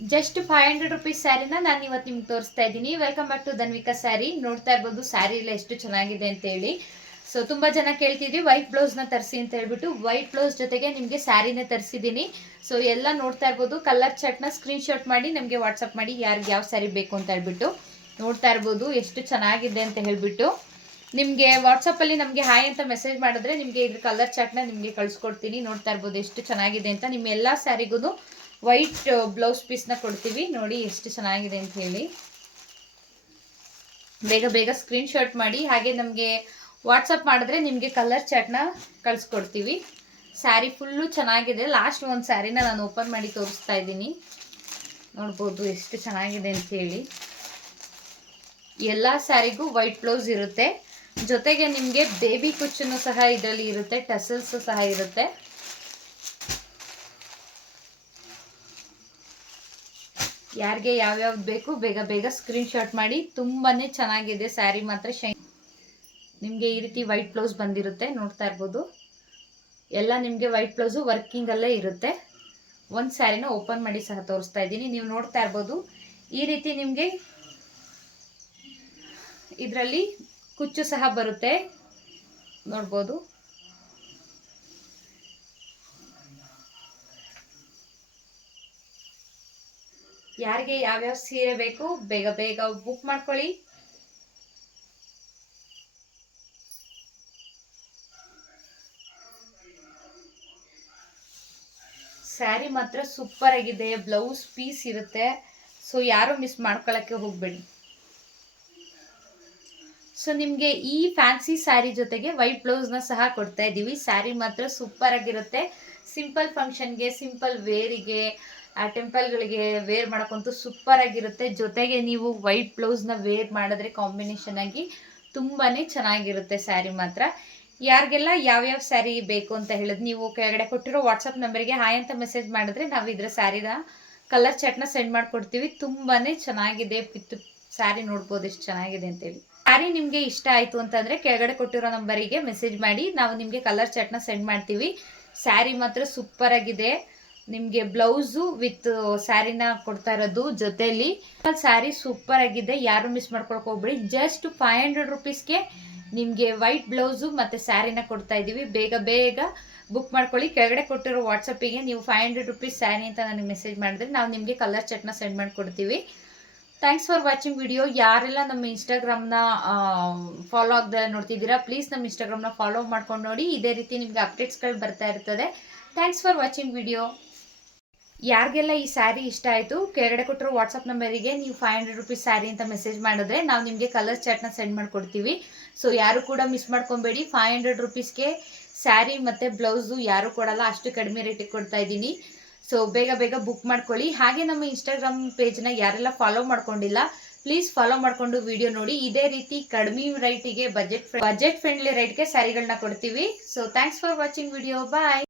Just 500 rupees ಸ್ಯಾರಿನ ನಾನು ಇವತ್ತು ನಿಮ್ಗೆ ತೋರಿಸ್ತಾ ಇದ್ದೀನಿ. Welcome back to Dhanvika sari. ನೋಡ್ತಾ ಇರ್ಬೋದು ಸ್ಯಾರಿ ಎಲ್ಲ ಎಷ್ಟು ಚೆನ್ನಾಗಿದೆ ಅಂತ ಹೇಳಿ. ಸೊ ತುಂಬಾ ಜನ ಕೇಳ್ತಿದ್ರಿ ವೈಟ್ ಬ್ಲೌಸ್ನ ತರಿಸಿ ಅಂತ ಹೇಳ್ಬಿಟ್ಟು, ವೈಟ್ ಬ್ಲೌಸ್ ಜೊತೆಗೆ ನಿಮಗೆ ಸ್ಯಾರಿನ ತರಿಸಿದ್ದೀನಿ. ಸೊ ಎಲ್ಲ ನೋಡ್ತಾ ಇರ್ಬೋದು, ಕಲರ್ ಚಾರ್ಟ್ನ ಸ್ಕ್ರೀನ್ಶಾಟ್ ಮಾಡಿ ನಮಗೆ ವಾಟ್ಸಪ್ ಮಾಡಿ ಯಾರಿಗೆ ಯಾವ ಸ್ಯಾರಿ ಬೇಕು ಅಂತ ಹೇಳ್ಬಿಟ್ಟು. ನೋಡ್ತಾ ಇರ್ಬೋದು ಎಷ್ಟು ಚೆನ್ನಾಗಿದೆ ಅಂತ ಹೇಳ್ಬಿಟ್ಟು. ನಿಮಗೆ ವಾಟ್ಸಪ್ಪಲ್ಲಿ ನಮಗೆ ಹಾಯ್ ಅಂತ ಮೆಸೇಜ್ ಮಾಡಿದ್ರೆ ನಿಮಗೆ ಇದ್ರ ಕಲರ್ ಚಾರ್ಟ್ನ ನಿಮಗೆ ಕಳಿಸ್ಕೊಡ್ತೀನಿ. ನೋಡ್ತಾ ಇರ್ಬೋದು ಎಷ್ಟು ಚೆನ್ನಾಗಿದೆ ಅಂತ. ನಿಮ್ಮ ಎಲ್ಲ ಸ್ಯಾರಿಗೂ ವೈಟ್ ಬ್ಲೌಸ್ ಪೀಸ್ನ ಕೊಡ್ತೀವಿ. ನೋಡಿ ಎಷ್ಟು ಚೆನ್ನಾಗಿದೆ ಅಂತ ಹೇಳಿ. ಬೇಗ ಬೇಗ ಸ್ಕ್ರೀನ್ಶಾಟ್ ಮಾಡಿ. ಹಾಗೆ ನಮಗೆ ವಾಟ್ಸಪ್ ಮಾಡಿದ್ರೆ ನಿಮಗೆ ಕಲರ್ ಚಾರ್ಟ್ನ ಕಳಿಸ್ಕೊಡ್ತೀವಿ. ಸ್ಯಾರಿ ಫುಲ್ಲು ಚೆನ್ನಾಗಿದೆ. ಲಾಸ್ಟ್ ಒಂದು ಸ್ಯಾರಿನ ನಾನು ಓಪನ್ ಮಾಡಿ ತೋರಿಸ್ತಾ ಇದ್ದೀನಿ. ನೋಡ್ಬೋದು ಎಷ್ಟು ಚೆನ್ನಾಗಿದೆ ಅಂತ ಹೇಳಿ. ಎಲ್ಲ ಸ್ಯಾರಿಗೂ ವೈಟ್ ಬ್ಲೌಸ್ ಇರುತ್ತೆ, ಜೊತೆಗೆ ನಿಮಗೆ ಬೇಬಿ ಕುಚ್ಚನ್ನು ಸಹ ಇದರಲ್ಲಿ ಇರುತ್ತೆ, ಟಸಲ್ಸ್ ಸಹ ಇರುತ್ತೆ. ಯಾರಿಗೆ ಯಾವ್ಯಾವ್ದು ಬೇಕು ಬೇಗ ಬೇಗ ಸ್ಕ್ರೀನ್ಶಾಟ್ ಮಾಡಿ. ತುಂಬಾನೇ ಚೆನ್ನಾಗಿದೆ ಸ್ಯಾರಿ ಮಾತ್ರ. ಶೈನ್ ನಿಮಗೆ ಈ ರೀತಿ ವೈಟ್ ಬ್ಲೌಸ್ ಬಂದಿರುತ್ತೆ. ನೋಡ್ತಾ ಇರ್ಬೋದು ಎಲ್ಲ ನಿಮಗೆ ವೈಟ್ ಬ್ಲೌಸು ವರ್ಕಿಂಗಲ್ಲೇ ಇರುತ್ತೆ. ಒಂದು ಸ್ಯಾರಿನ ಓಪನ್ ಮಾಡಿ ಸಹ ತೋರಿಸ್ತಾ ಇದ್ದೀನಿ. ನೀವು ನೋಡ್ತಾ ಇರ್ಬೋದು ಈ ರೀತಿ ನಿಮಗೆ ಇದರಲ್ಲಿ ಕುಚ್ಚು ಸಹ ಬರುತ್ತೆ. ನೋಡ್ಬೋದು ಯಾರಿಗೆ ಯಾವ್ಯಾವ ಸೀರೆ ಬೇಕು ಬೇಗ ಬೇಗ ಬುಕ್ ಮಾಡ್ಕೊಳ್ಳಿ. ಸ್ಯಾರಿ ಮಾತ್ರ ಸೂಪರ್ ಆಗಿದೆ. ಬ್ಲೌಸ್ ಪೀಸ್ ಇರುತ್ತೆ. ಸೊ ಯಾರು ಮಿಸ್ ಮಾಡ್ಕೊಳ್ಳೋಕ್ಕೆ ಹೋಗಬೇಡಿ. ಸೊ ನಿಮಗೆ ಈ ಫ್ಯಾನ್ಸಿ ಸ್ಯಾರಿ ಜೊತೆಗೆ ವೈಟ್ ಬ್ಲೌಸ್ನ ಸಹ ಕೊಡ್ತಾ ಇದ್ದೀವಿ. ಸ್ಯಾರಿ ಮಾತ್ರ ಸೂಪರ್ ಆಗಿರುತ್ತೆ. ಸಿಂಪಲ್ ಫಂಕ್ಷನ್ಗೆ, ಸಿಂಪಲ್ ವೇರಿಗೆ, ಟೆಂಪಲ್ಗಳಿಗೆ ವೇರ್ ಮಾಡೋಕ್ಕಂತೂ ಸೂಪರ್ ಆಗಿರುತ್ತೆ. ಜೊತೆಗೆ ನೀವು ವೈಟ್ ಬ್ಲೌಸ್ನ ವೇರ್ ಮಾಡಿದ್ರೆ ಕಾಂಬಿನೇಷನ್ ಆಗಿ ತುಂಬಾ ಚೆನ್ನಾಗಿರುತ್ತೆ ಸ್ಯಾರಿ ಮಾತ್ರ. ಯಾರಿಗೆಲ್ಲ ಯಾವ್ಯಾವ ಸ್ಯಾರಿ ಬೇಕು ಅಂತ ಹೇಳಿದ್ ನೀವು ಕೆಳಗಡೆ ಕೊಟ್ಟಿರೋ ವಾಟ್ಸಪ್ ನಂಬರ್ಗೆ ಹಾಯ್ ಅಂತ ಮೆಸೇಜ್ ಮಾಡಿದ್ರೆ ನಾವು ಇದ್ರ ಸ್ಯಾರಿನ ಕಲರ್ ಚಾರ್ಟ್ನ ಸೆಂಡ್ ಮಾಡಿಕೊಡ್ತೀವಿ. ತುಂಬಾ ಚೆನ್ನಾಗಿದೆ. ಸ್ಯಾರಿ ನೋಡ್ಬೋದು ಎಷ್ಟು ಚೆನ್ನಾಗಿದೆ ಅಂತೇಳಿ. ಸ್ಯಾರಿ ನಿಮಗೆ ಇಷ್ಟ ಆಯಿತು ಅಂತಂದರೆ ಕೆಳಗಡೆ ಕೊಟ್ಟಿರೋ ನಂಬರಿಗೆ ಮೆಸೇಜ್ ಮಾಡಿ, ನಾವು ನಿಮಗೆ ಕಲರ್ ಚಾರ್ಟ್ನ ಸೆಂಡ್ ಮಾಡ್ತೀವಿ. ಸ್ಯಾರಿ ಮಾತ್ರ ಸೂಪರ್ ಆಗಿದೆ. ನಿಮಗೆ ಬ್ಲೌಸು ವಿತ್ ಸ್ಯಾರಿನ ಕೊಡ್ತಾ ಇರೋದು ಜೊತೆಯಲ್ಲಿ. ಸ್ಯಾರಿ ಸೂಪರ್ ಆಗಿದೆ. ಯಾರು ಮಿಸ್ ಮಾಡ್ಕೊಳಕ್ಕೆ ಹೋಗ್ಬೇಡಿ. ಜಸ್ಟ್ 500 ರುಪೀಸ್ಗೆ ನಿಮಗೆ ವೈಟ್ ಬ್ಲೌಸು ಮತ್ತು ಸ್ಯಾರಿನ ಕೊಡ್ತಾ ಇದ್ದೀವಿ. ಬೇಗ ಬೇಗ ಬುಕ್ ಮಾಡ್ಕೊಳ್ಳಿ. ಕೆಳಗಡೆ ಕೊಟ್ಟಿರೋ ವಾಟ್ಸಪ್ಪಿಗೆ ನೀವು 500 ರುಪೀಸ್ ಸ್ಯಾರಿ ಅಂತ ನನಗೆ ಮೆಸೇಜ್ ಮಾಡಿದ್ರೆ ನಾವು ನಿಮಗೆ ಕಲರ್ ಚಾರ್ಟ್ನ ಸೆಂಡ್ ಮಾಡಿಕೊಡ್ತೀವಿ. Thanks for watching video. ಯಾರೆಲ್ಲ ನಮ್ಮ ಇನ್ಸ್ಟಾಗ್ರಾಮ್ನ ಫಾಲೋ ಆಗದೆ ನೋಡ್ತಿದ್ದೀರಾ, ಪ್ಲೀಸ್ ನಮ್ಮ ಇನ್ಸ್ಟಾಗ್ರಾಮ್ನ ಫಾಲೋ ಮಾಡ್ಕೊಂಡು ನೋಡಿ. ಇದೇ ರೀತಿ ನಿಮಗೆ ಅಪ್ಡೇಟ್ಸ್ಗಳು ಬರ್ತಾ ಇರ್ತದೆ. Thanks for watching video. ಯಾರಿಗೆಲ್ಲ ಈ ಸ್ಯಾರಿ ಇಷ್ಟ ಆಯಿತು ಕೆಳಗಡೆ ಕೊಟ್ಟಿರೋ ವಾಟ್ಸಪ್ ನಂಬರಿಗೆ ನೀವು 500 ರುಪೀಸ್ ಸ್ಯಾರಿ ಅಂತ ಮೆಸೇಜ್ ಮಾಡಿದ್ರೆ ನಾವು ನಿಮಗೆ ಕಲರ್ ಚಾರ್ಟ್ನ ಸೆಂಡ್ ಮಾಡಿಕೊಡ್ತೀವಿ. ಸೊ ಯಾರು ಕೂಡ ಮಿಸ್ ಮಾಡ್ಕೊಬೇಡಿ. 500 ರುಪೀಸ್ಗೆ ಸ್ಯಾರಿ ಮತ್ತು ಬ್ಲೌಸು ಯಾರು ಕೊಡಲ್ಲ, ಅಷ್ಟು ಕಡಿಮೆ ರೇಟಿಗೆ ಕೊಡ್ತಾ ಇದ್ದೀನಿ. ಸೊ ಬೇಗ ಬೇಗ ಬುಕ್ ಮಾಡ್ಕೊಳ್ಳಿ. ಹಾಗೆ ನಮ್ಮ ಇನ್ಸ್ಟಾಗ್ರಾಮ್ ಪೇಜ್ನ ಯಾರೆಲ್ಲ ಫಾಲೋ ಮಾಡ್ಕೊಂಡಿಲ್ಲ ಪ್ಲೀಸ್ ಫಾಲೋ ಮಾಡಿಕೊಂಡು ವಿಡಿಯೋ ನೋಡಿ. ಇದೇ ರೀತಿ ಕಡಿಮೆ ರೈಟಿಗೆ ಬಜೆಟ್ ಫ್ರೆಂಡ್ಲಿ ರೇಟ್ಗೆ ಸ್ಯಾರಿಗಳನ್ನ ಕೊಡ್ತೀವಿ. So thanks for watching video. Bye.